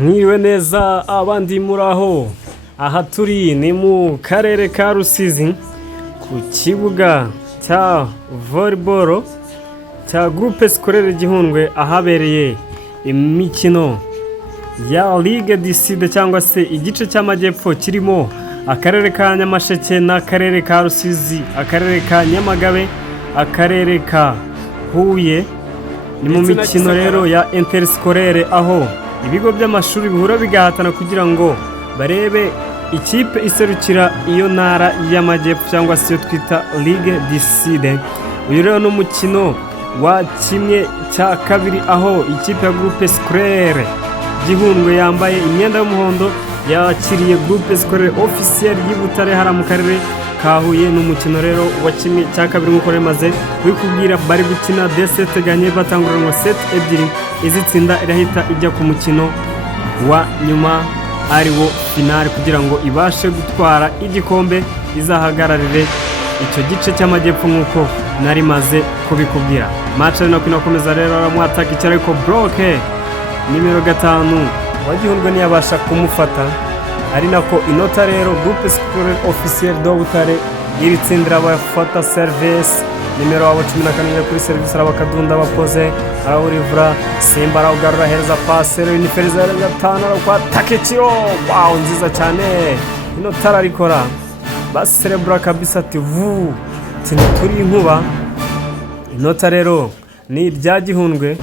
Mwiriwe neza abandi muraho. Aha turi ni mu karere ka Rusizi ku kibuga cya volleyball cya Groupe Scolaire Gihundwe ahabereye imikino ya Ligue du Sud cyangwa se igice cy'amajyepfo kirimo akarere ka Nyamasheke n'akarere ka Rusizi, akarere ka Nyamagabe, akarere ka Huye. Ni mu mikino rero ya Interscolaire aho ibigo by'amashuri bihura bigahatana kugira ngo barebe ikipe iserukira iyo ntara y'amajyepfo cyangwa se twita Ligue du Sud. Uyu rero n'umukino wa kimwe cya kabiri aho ikipe ya Groupe Scolaire Gihundwe yambaye imyenda y'umuhondo yakiriye Groupe Scolaire Officiel y'Ibutare hara mu karere ka Huye. N'umukino rero wa kimwe cya kabiri nk'uko remaze kubikubwira, bari gukina D7 ganye batanguranwa set ebyiri, izitsinda irahita ijya ku mukino wa nyuma ariwo finale kugira ngo ibashe gutwara igikombe izahagararire icyo gice cy'amajyepfo nk'uko nari maze kubikubwira. Match ari nako inakomeza rero, aramwataka icyari ko bloke nimero 5 wa Gihundwe ntiyabasha kumufata, ari nako inota rero Groupe Scolaire Officiel do Butare iritsindira abafata service nimero 14 kuri service arabakadunda bakoze arawurivura Simba arawugarura hereza passe rero iniferiza ya 5 kwa takechiro. Wow, nziza cyane inota ararikora baserebra kabisa ati vu turi inkuba. Inota rero ni rya Gihundwe.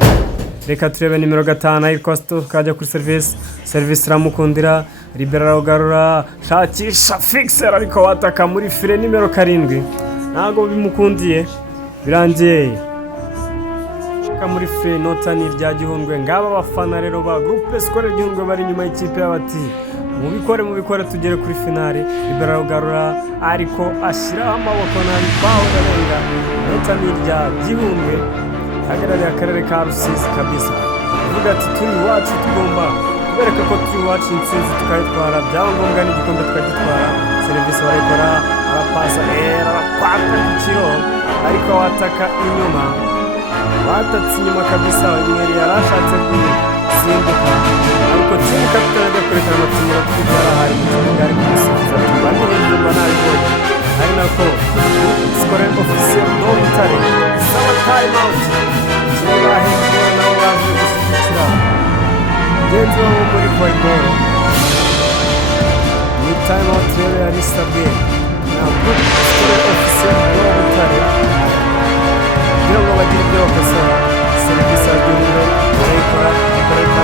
Reka turebe nimero 5 ayikosto kajya kuri service ramukundira libera arawugarura shakisha fixer ariko wataka muri file nimero 7 ntago bimukundiye birangiye muri file. Inota ni rya Gihundwe. Ngaba bafana rero ba Groupe Scolaire Gihundwe bari nyuma y'ikipe y'abati mubikore tugere kuri finale. Libera arawugarura ariko ashira amaboko nabi bawurenga. Inota ni rya Gihundwe hagarariye akarere ka Rusizi kabisa, uvuga ati turi iwacu tugomba kubereka ko turi iwacu intsinzi tukayitwara, byaba ngombwa n'igikombe tukagitwara. Serivisi barikora arapasa arapata ikiro ariko wataka inyuma, watatse inyuma kabisa. Umweri yarashatse gusimbuka ariko tsinka tutajya kurekana amatsindira twitwara hari mu kibuga ari kumusifuza tubandi hejuru nabibonye, ari nako Scolaire Officiel do Butare saba time out kirahindura nawe waje gushyigikira mugenzi wabo muri volleyball. Ni time out rero yari sabwe na Groupe Scolaire Officiel do Butare kugira ngo bagire ibyo bakosora. Serivisi ya Gihundwe barayikora ikorera